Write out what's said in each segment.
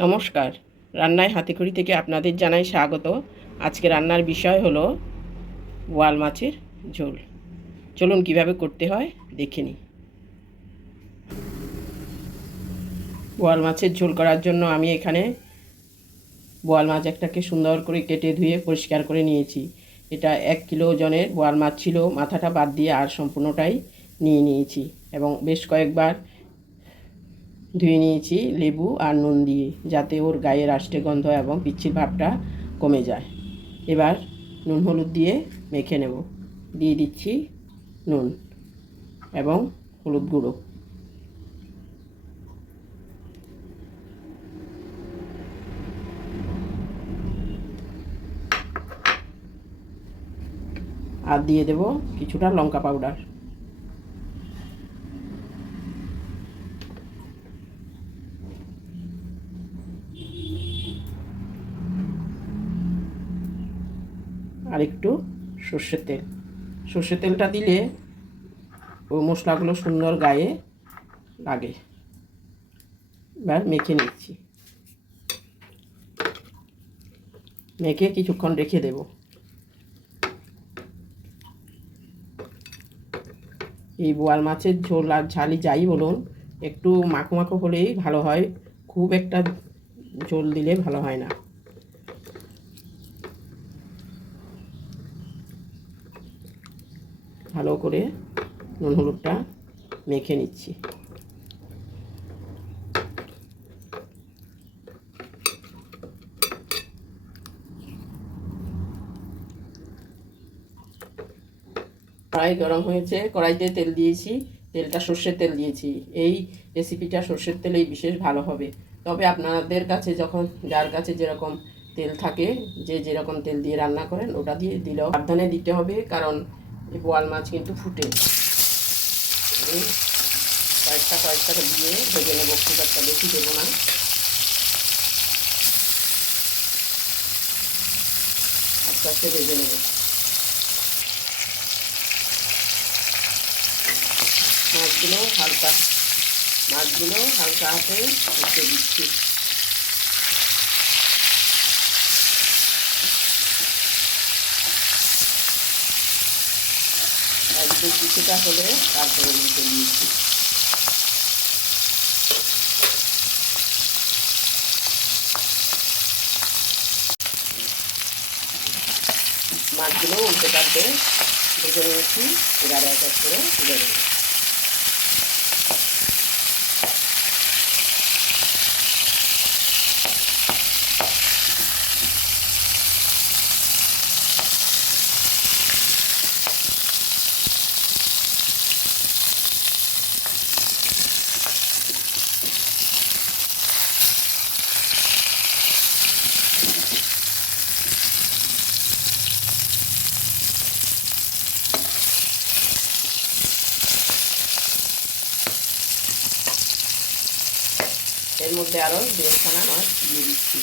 নমস্কার। রান্নায় হাতেখড়ি থেকে আপনাদের জানাই স্বাগত। আজকে রান্নার বিষয় হলো বোয়াল মাছের ঝোল। চলুন কীভাবে করতে হয়, দেখে নিই। বোয়াল মাছের ঝোল করার জন্য আমি এখানে বোয়াল মাছ একটাকে সুন্দর করে কেটে ধুয়ে পরিষ্কার করে নিয়েছি। এটা এক কিলো ওজনের বোয়াল মাছ ছিল, মাথাটা বাদ দিয়ে আর সম্পূর্ণটাই নিয়ে নিয়েছি এবং বেশ কয়েকবার ধুয়ে নিয়েছি লেবু আর নুন দিয়ে, যাতে ওর গায়ের আষ্টে গন্ধ এবং পিচ্ছির ভাবটা কমে যায়। এবার নুন হলুদ দিয়ে মেখে নেব। দিয়ে দিচ্ছি নুন এবং হলুদ গুঁড়ো। আর দিয়ে দেব কিছুটা লঙ্কা পাউডার। আর একটু সর্ষের তেল। সর্ষের তেলটা দিলে ওই মশলাগুলো সুন্দর গায়ে লাগে। এবার মেখে নিচ্ছি। মেখে কিছুক্ষণ রেখে দেব। এই বোয়াল মাছের ঝোল আর ঝালি যাই বলুন, একটু মাখো মাখো হলেই ভালো হয়। খুব একটা ঝোল দিলে ভালো হয় না। ভালো করে নুন হলুদটা মেখে নিচ্ছি। কড়াই গরম হয়েছে, কড়াইতে তেল দিয়েছি, তেলটা সর্ষের তেল দিয়েছি। এই রেসিপিটা সর্ষের তেলেই বিশেষ ভালো হবে। তবে আপনাদের কাছে যখন, যার কাছে যেরকম তেল থাকে, যে যেরকম তেল দিয়ে রান্না করেন, ওটা দিয়ে দিলেও সাবধানে দিতে হবে, কারণ এই বোয়াল মাছ কিন্তু ফুটে। কয়েকটা কয়েকটা দিয়ে ভেজে নেব, খুব একটা বেশি দেবো না। আস্তে আস্তে ভেজে নেব। মাছগুলো হালকা মাছগুলো হালকা হাতে উঠে দিচ্ছি। একদম কিছুটা হলে তারপরে উল্টে দিয়েছি মাছগুলো উল্টে পাল্টে ভেজে নিয়েছি, এবারে এক এক করে তুলে দেবো মধ্যে আরও দেড়খানা মাছ দিয়ে দিচ্ছি।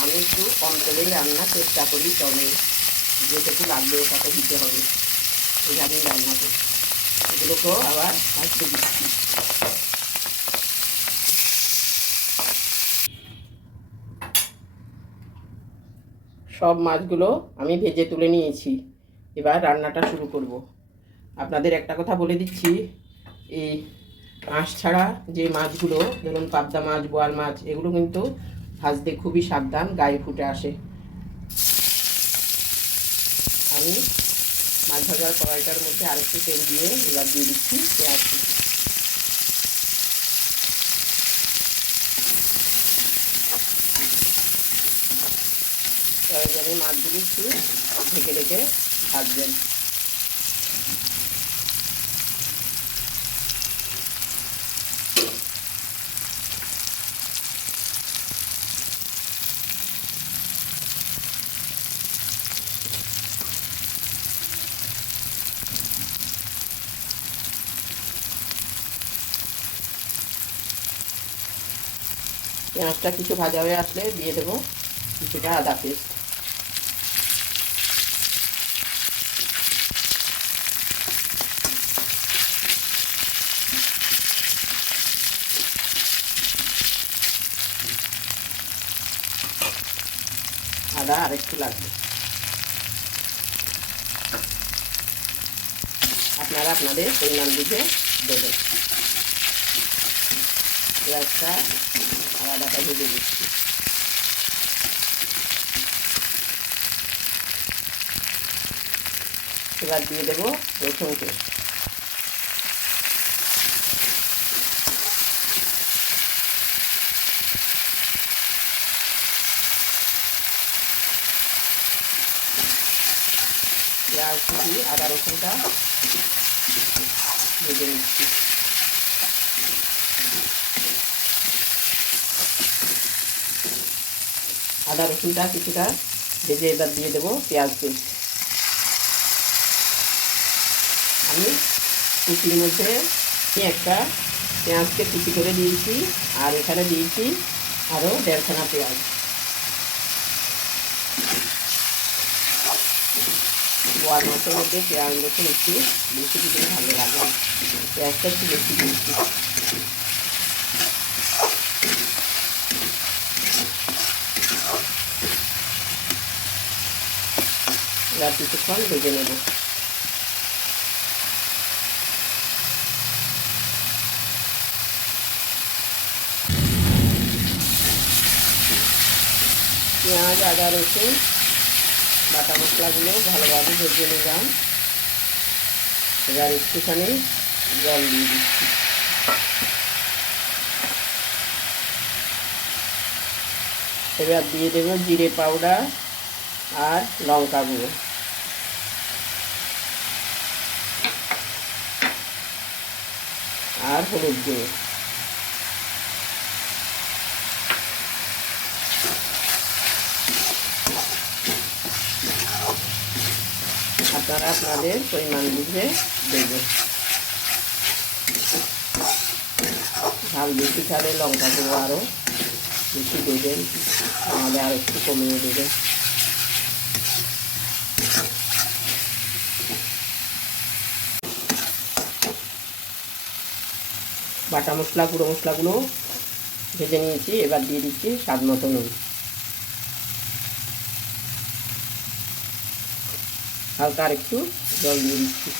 আমি একটু কম তেলেই রান্নার চেষ্টা করি তবে যেটুকু লাগবে ওটাকে দিতে হবে। এভাবেই রান্না করি এগুলোকেও আবার ভাজতে দিচ্ছি। সব মাছগুলো আমি ভেজে তুলে নিয়েছি। এবার রান্নাটা শুরু করব। আপনাদের একটা কথা বলে দিচ্ছি এই আঁশ ছাড়া যে মাছগুলো, ধরুন পাবদা মাছ, বোয়াল মাছ, এগুলো কিন্তু ভাজতে খুবই সাবধান, গায়ে ফুটে আসে। আমি মাছ ভাজার কড়াইটার মধ্যে আরেকটু তেল দিয়ে এবার দিয়ে দিচ্ছি, পেঁয়াজ হয়ে যাবে মাছগুলি একটু ঢেকে ঢেকে ভাজবেন। পেঁয়াজটা কিছু ভাজা হয়ে আসলে দিয়ে দেবো কিছুটা আদা পেস্ট। আদা আর একটু লাগবে। আপনারা আপনাদের পরিমাণ বুঝে দেবেন। পেঁয়াজটা আর আদাটা ভেজে দিচ্ছি এবার দিয়ে দেবো রসুন পেস্ট। পেঁয়াজ কুচি, আদা রসুনটা ভেজে নিচ্ছি। আদা রসুনটা কিছুটা ভেজে এবার দিয়ে দেবো পেঁয়াজ আমি কুচির মধ্যে একটা পেঁয়াজকে কুচি করে দিয়েছি, আর এখানে দিয়েছি আরও দেড়খানা পেঁয়াজ। বোয়ার মাছের মধ্যে পেঁয়াজ রসুন একটু বেশি দিলে ভালো লাগে। পেঁয়াজটা একটু বেশি দিয়েছি এবার কিছুক্ষণ ভেজে নেব। পেঁয়াজ, আদা, রসুন বাটা মশলাগুলো ভালোভাবে ভেজে নিলাম। এবার একটুখানি জল দিয়ে দিচ্ছি। এবার দিয়ে দেবো জিরে পাউডার আর লঙ্কা গুঁড়ো। আর হলুদ গুঁড়ো। আপনারা আপনাদের পরিমাণ বুঝে দেবেন ঝাল বেশি খালে লঙ্কা গুঁড়ো আরও বেশি দেবেন নাহলে আর একটু কমিয়ে দেবেন। বাটা মশলা, গুঁড়ো মশলাগুলো ভেজে নিয়েছি, এবার দিয়ে দিচ্ছি স্বাদ মতো নুন। হালকা আর একটু জল দিয়ে দিচ্ছি।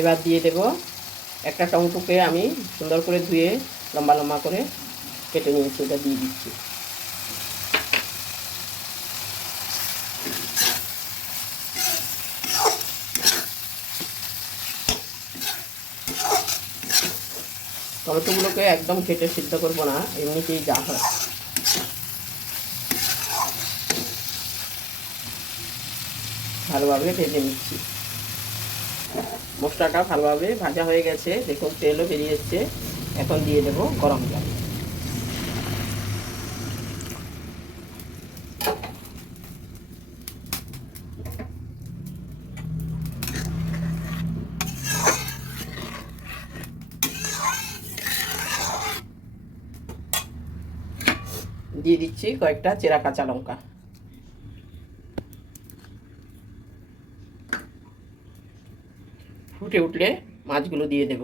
এবার দিয়ে দেব একটা টমেটোকে আমি সুন্দর করে ধুয়ে লম্বা লম্বা করে কেটে নিয়েছি, ওটা দিয়ে দিচ্ছি। টমেটোগুলোকে একদম কেটে সিদ্ধ করব না, এমনিতেই যা হয়। ভালোভাবে ভেজে নিচ্ছি। মশলাটা ভালোভাবে ভাজা হয়ে গেছে। দেখুন, তেলও বেরিয়ে এসছে। এখন দিয়ে দেব গরম জল। দিয়ে দিচ্ছি কয়েকটা চেরা কাঁচা লঙ্কা ফুটে উঠলে মাছগুলো দিয়ে দেব।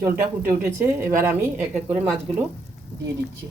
জলটা ফুটে উঠেছে, এবার আমি এক এক করে মাছগুলো দিয়ে দিচ্ছি।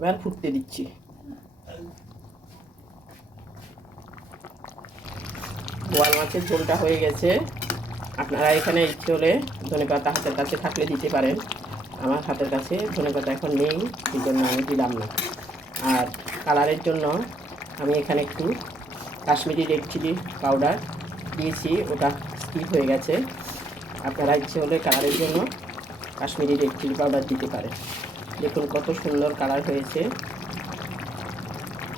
এবার ফুটতে দিচ্ছি বোয়াল মাছের ঝোলটা হয়ে গেছে। আপনারা এখানে ইচ্ছে হলে ধনে পাতা হাতের কাছে থাকলে দিতে পারেন। আমার হাতের কাছে ধনে পাতা এখন নেই সেই জন্য আমি দিলাম না। আর কালারের জন্য আমি এখানে একটু কাশ্মীরি রেড চিলি পাউডার দিয়েছি, ওটা স্কিপ হয়ে গেছে। আপনারা ইচ্ছে হলে কালারের জন্য কাশ্মীরি রেড চিলি পাউডার দিতে পারেন। দেখুন কত সুন্দর কালার হয়েছে।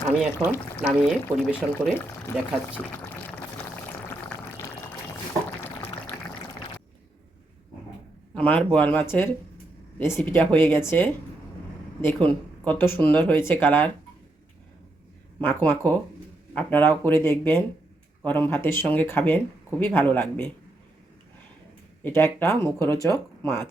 আমি এখন নামিয়ে পরিবেশন করে দেখাচ্ছি। আমার বোয়াল মাছের রেসিপিটা হয়ে গেছে। দেখুন কত সুন্দর হয়েছে কালার। মাখো মাখো। আপনারাও করে দেখবেন, গরম ভাতের সঙ্গে খাবেন, খুবই ভালো লাগবে। এটা একটা মুখরোচক মাছ।